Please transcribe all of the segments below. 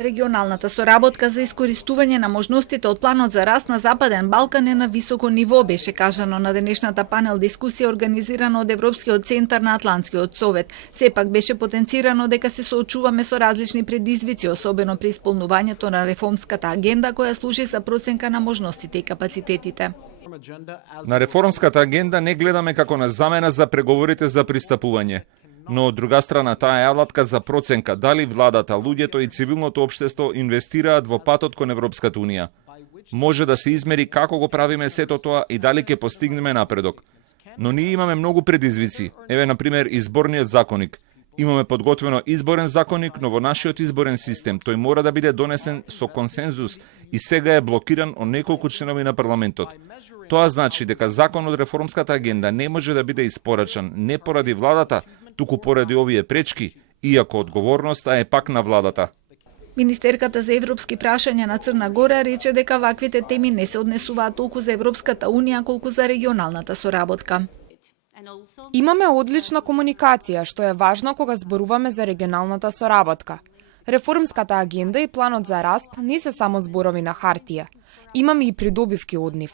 Регионалната соработка за искористување на можностите од планот за раст на Западен Балкан е на високо ниво, беше кажано на денешната панел дискусија организирана од Европскиот центар на Атлантскиот совет. Сепак беше потенцирано дека се соочуваме со различни предизвици, особено при исполнувањето на реформската агенда која служи за проценка на можностите и капацитетите. На реформската агенда не гледаме како на замена за преговорите за пристапување. Но од друга страна таа е алатка за проценка дали владата, луѓето и цивилното општество инвестираат во патот кон Европската унија. Може да се измери како го правиме сето тоа и дали ќе постигнеме напредок. Но ние имаме многу предизвици. Еве на пример изборниот законник. Имаме подготвено изборен законник, но во нашиот изборен систем тој мора да биде донесен со консензус и сега е блокиран од неколку членови на парламентот. Тоа значи дека закон од реформската агенда не може да биде испорачан не поради владата, туку поради овие пречки, иако одговорноста е пак на владата. Министерката за европски прашања на Црна Гора рече дека ваквите теми не се однесуваат толку за Европската унија колку за регионалната соработка. Имаме одлична комуникација, што е важно кога зборуваме за регионалната соработка. Реформската агенда и планот за раст не се само зборови на хартија. Имаме и придобивки од нив.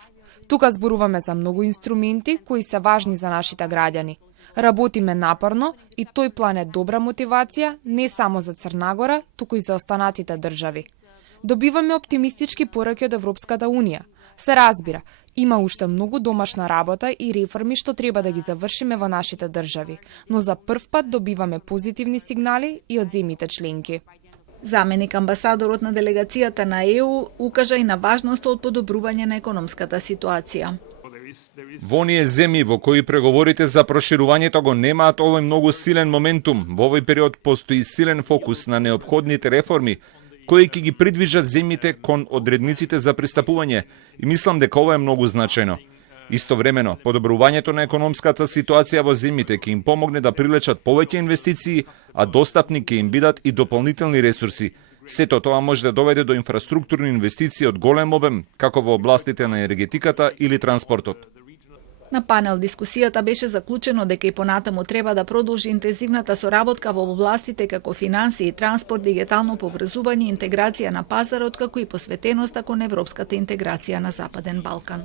Тука зборуваме за многу инструменти кои се важни за нашите граѓани. Работиме напорно и тој план е добра мотивација не само за Црна Гора, туку и за останатите држави. Добиваме оптимистички пораки од Европската унија. Се разбира, има уште многу домашна работа и реформи што треба да ги завршиме во нашите држави, но за прв пат добиваме позитивни сигнали и од земјите членки. Заменик амбасадорот на делегацијата на ЕУ укажа и на важноста од подобрување на економската ситуација. Во оние земји во кои преговорите за проширувањето го немаат овој многу силен моментум, во овој период постои силен фокус на неопходните реформи кои ќе ги придвижат земјите кон одредниците за пристапување и мислам дека ова е многу значајно. Истовремено, подобрувањето на економската ситуација во земјите ќе им помогне да привлечат повеќе инвестиции, а достапни ќе им бидат и дополнителни ресурси. Сето тоа може да доведе до инфраструктурни инвестиции од голем обем, како во областите на енергетиката или транспортот. На панел дискусијата беше заклучено дека и понатаму треба да продолжи интензивната соработка во областите како финансии, транспорт, дигитално поврзување, интеграција на пазарот, како и посветеноста кон европската интеграција на Западен Балкан.